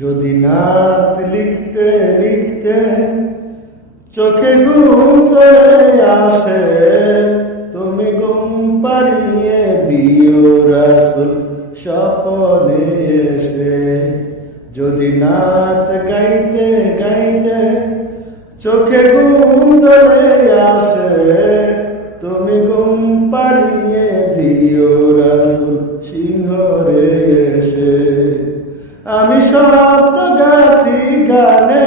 যদি নাত লিখতে লিখতে চোখে ঘুম চলে আসে, তুমি ঘুম পাড়িয়ে দিও রাসূল স্বপনে এসে। যদি নাত গাইতে গাইতে চোখে ঘুম চলে আসে, তুমি ঘুম পাড়িয়ে দিও রাসূল শিহরে এসে। আমি শব্দ গাথি গানে